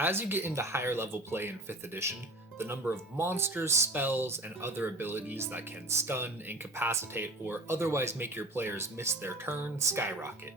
As you get into higher level play in 5th edition, the number of monsters, spells, and other abilities that can stun, incapacitate, or otherwise make your players miss their turn skyrocket.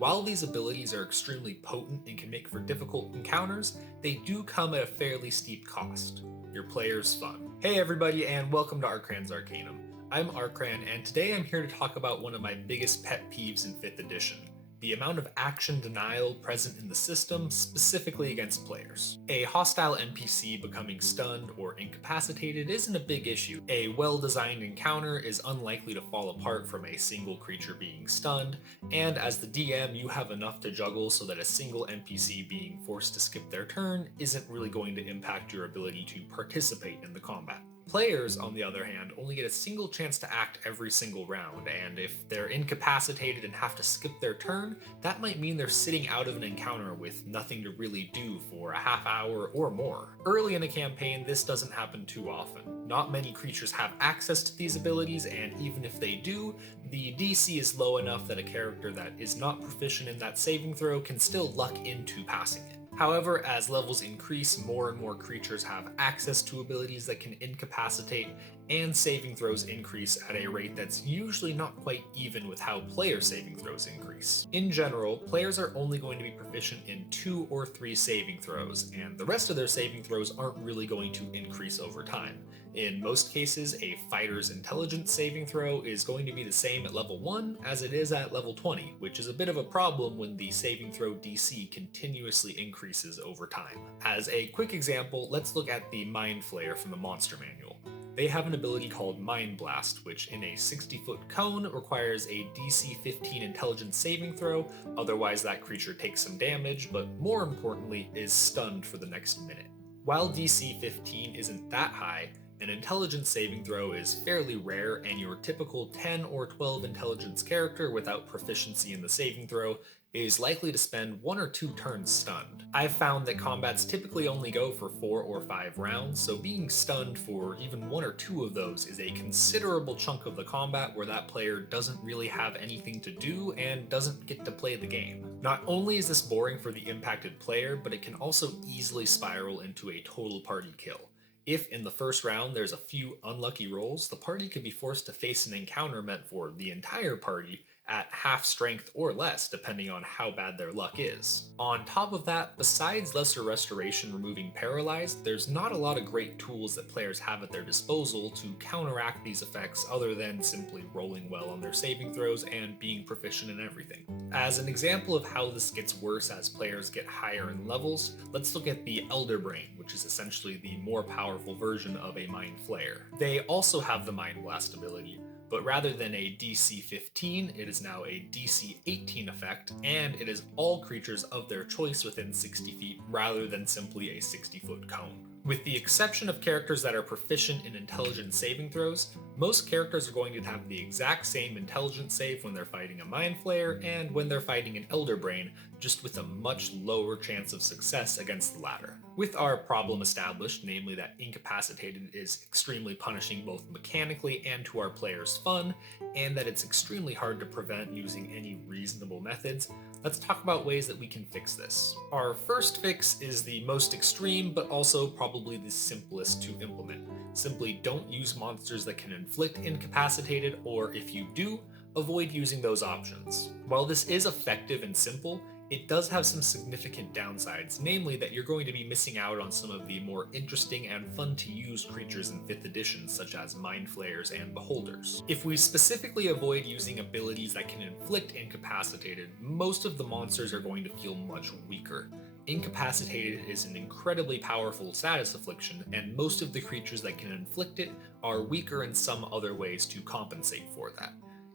While these abilities are extremely potent and can make for difficult encounters, they do come at a fairly steep cost. Your players' fun. Hey everybody, and welcome to Arcran's Arcanum. I'm Arcran, and today I'm here to talk about one of my biggest pet peeves in 5th edition: the amount of action denial present in the system, specifically against players. A hostile NPC becoming stunned or incapacitated isn't a big issue. A well-designed encounter is unlikely to fall apart from a single creature being stunned, and as the DM, you have enough to juggle so that a single NPC being forced to skip their turn isn't really going to impact your ability to participate in the combat. Players, on the other hand, only get a single chance to act every single round, and if they're incapacitated and have to skip their turn, that might mean they're sitting out of an encounter with nothing to really do for a half hour or more. Early in a campaign, this doesn't happen too often. Not many creatures have access to these abilities, and even if they do, the DC is low enough that a character that is not proficient in that saving throw can still luck into passing it. However, as levels increase, more and more creatures have access to abilities that can incapacitate, and saving throws increase at a rate that's usually not quite even with how player saving throws increase. In general, players are only going to be proficient in 2 or 3 saving throws, and the rest of their saving throws aren't really going to increase over time. In most cases, a fighter's intelligence saving throw is going to be the same at level 1 as it is at level 20, which is a bit of a problem when the saving throw DC continuously increases over time. As a quick example, let's look at the Mind Flayer from the Monster Manual. They have an ability called Mind Blast, which in a 60-foot cone requires a DC 15 intelligence saving throw, otherwise that creature takes some damage, but more importantly is stunned for the next minute. While DC 15 isn't that high, an intelligence saving throw is fairly rare, and your typical 10 or 12 intelligence character without proficiency in the saving throw is likely to spend 1 or 2 turns stunned. I've found that combats typically only go for 4 or 5 rounds, so being stunned for even 1 or 2 of those is a considerable chunk of the combat where that player doesn't really have anything to do and doesn't get to play the game. Not only is this boring for the impacted player, but it can also easily spiral into a total party kill. If in the first round there's a few unlucky rolls, the party could be forced to face an encounter meant for the entire party at half strength or less, depending on how bad their luck is. On top of that, besides Lesser Restoration removing Paralyzed, there's not a lot of great tools that players have at their disposal to counteract these effects other than simply rolling well on their saving throws and being proficient in everything. As an example of how this gets worse as players get higher in levels, let's look at the Elder Brain, which is essentially the more powerful version of a Mind Flayer. They also have the Mind Blast ability, but rather than a DC 15, it is now a DC 18 effect, and it is all creatures of their choice within 60 feet rather than simply a 60-foot cone. With the exception of characters that are proficient in intelligence saving throws, most characters are going to have the exact same intelligence save when they're fighting a Mind Flayer and when they're fighting an Elder Brain, just with a much lower chance of success against the latter. With our problem established, namely that Incapacitated is extremely punishing both mechanically and to our players' fun, and that it's extremely hard to prevent using any reasonable methods, let's talk about ways that we can fix this. Our first fix is the most extreme, but also probably the simplest to implement. Simply don't use monsters that can inflict incapacitated, or if you do, avoid using those options. While this is effective and simple, it does have some significant downsides, namely that you're going to be missing out on some of the more interesting and fun to use creatures in 5th edition, such as Mind Flayers and Beholders. If we specifically avoid using abilities that can inflict incapacitated, most of the monsters are going to feel much weaker. Incapacitated is an incredibly powerful status affliction, and most of the creatures that can inflict it are weaker in some other ways to compensate for that.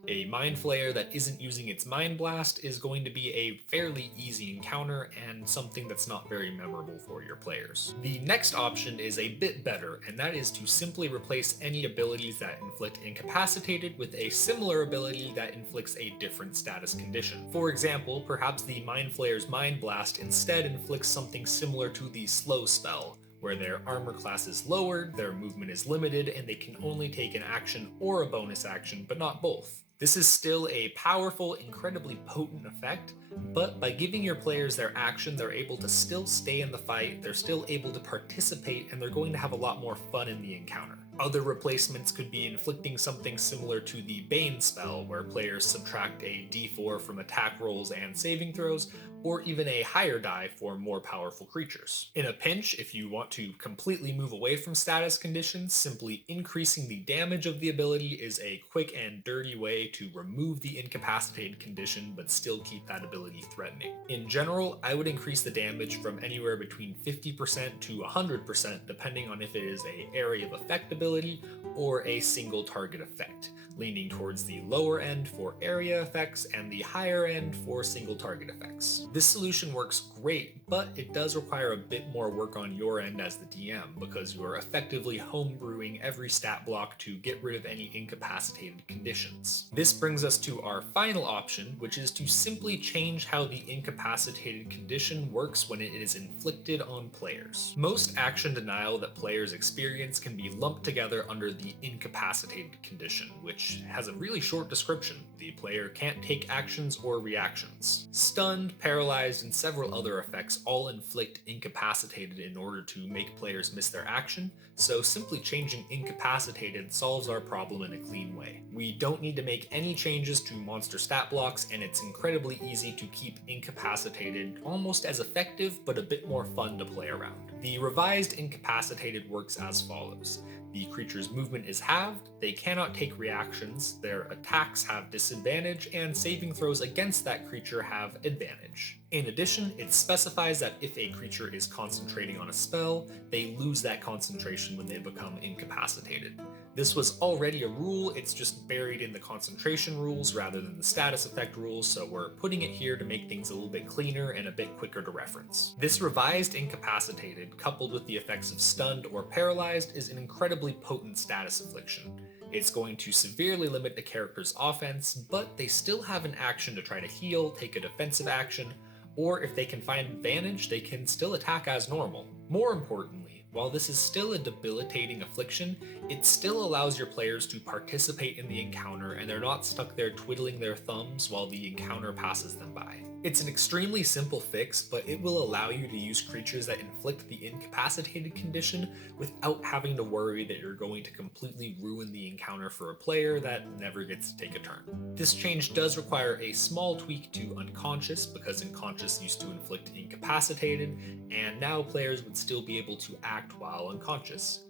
A Mind Flayer that isn't using its Mind Blast is going to be a fairly easy encounter and something that's not very memorable for your players. The next option is a bit better, and that is to simply replace any abilities that inflict incapacitated with a similar ability that inflicts a different status condition. For example, perhaps the Mind Flayer's Mind Blast instead inflicts something similar to the Slow spell, where their armor class is lowered, their movement is limited, and they can only take an action or a bonus action, but not both. This is still a powerful, incredibly potent effect, but by giving your players their action, they're able to still stay in the fight, they're still able to participate, and they're going to have a lot more fun in the encounter. Other replacements could be inflicting something similar to the Bane spell, where players subtract a d4 from attack rolls and saving throws, or even a higher die for more powerful creatures. In a pinch, if you want to completely move away from status conditions, simply increasing the damage of the ability is a quick and dirty way to remove the incapacitated condition but still keep that ability threatening. In general, I would increase the damage from anywhere between 50% to 100% depending on if it is an area of effect ability or a single target effect, leaning towards the lower end for area effects and the higher end for single target effects. This solution works great, but it does require a bit more work on your end as the DM because you are effectively homebrewing every stat block to get rid of any incapacitated conditions. This brings us to our final option, which is to simply change how the incapacitated condition works when it is inflicted on players. Most action denial that players experience can be lumped together under the incapacitated condition, which has a really short description. The player can't take actions or reactions. Stunned, paralyzed, and several other effects all inflict incapacitated in order to make players miss their action, so simply changing incapacitated solves our problem in a clean way. We don't need to make any changes to monster stat blocks, and it's incredibly easy to keep incapacitated almost as effective but a bit more fun to play around. The revised incapacitated works as follows. The creature's movement is halved, they cannot take reactions, their attacks have disadvantage, and saving throws against that creature have advantage. In addition, it specifies that if a creature is concentrating on a spell, they lose that concentration when they become incapacitated. This was already a rule, it's just buried in the concentration rules rather than the status effect rules, so we're putting it here to make things a little bit cleaner and a bit quicker to reference. This revised incapacitated, coupled with the effects of stunned or paralyzed, is an incredibly potent status affliction. It's going to severely limit a character's offense, but they still have an action to try to heal, take a defensive action, or if they can find advantage, they can still attack as normal. More importantly, while this is still a debilitating affliction, it still allows your players to participate in the encounter and they're not stuck there twiddling their thumbs while the encounter passes them by. It's an extremely simple fix, but it will allow you to use creatures that inflict the incapacitated condition without having to worry that you're going to completely ruin the encounter for a player that never gets to take a turn. This change does require a small tweak to unconscious because unconscious used to inflict incapacitated, and now players would still be able to act while unconscious.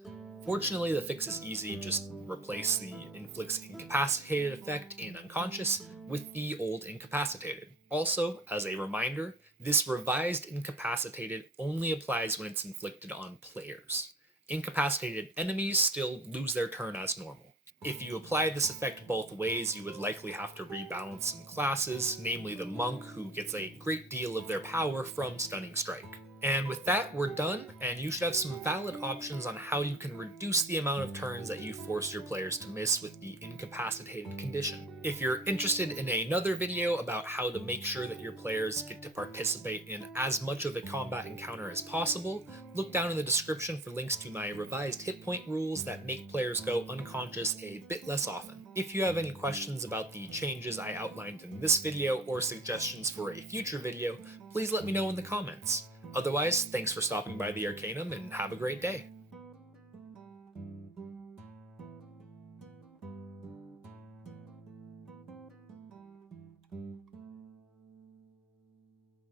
Fortunately, the fix is easy, just replace the inflicts incapacitated effect in unconscious with the old incapacitated. Also, as a reminder, this revised incapacitated only applies when it's inflicted on players. Incapacitated enemies still lose their turn as normal. If you apply this effect both ways, you would likely have to rebalance some classes, namely the monk, who gets a great deal of their power from Stunning Strike. And with that, we're done, and you should have some valid options on how you can reduce the amount of turns that you force your players to miss with the incapacitated condition. If you're interested in another video about how to make sure that your players get to participate in as much of a combat encounter as possible, look down in the description for links to my revised hit point rules that make players go unconscious a bit less often. If you have any questions about the changes I outlined in this video or suggestions for a future video, please let me know in the comments. Otherwise, thanks for stopping by the Arcanum and have a great day.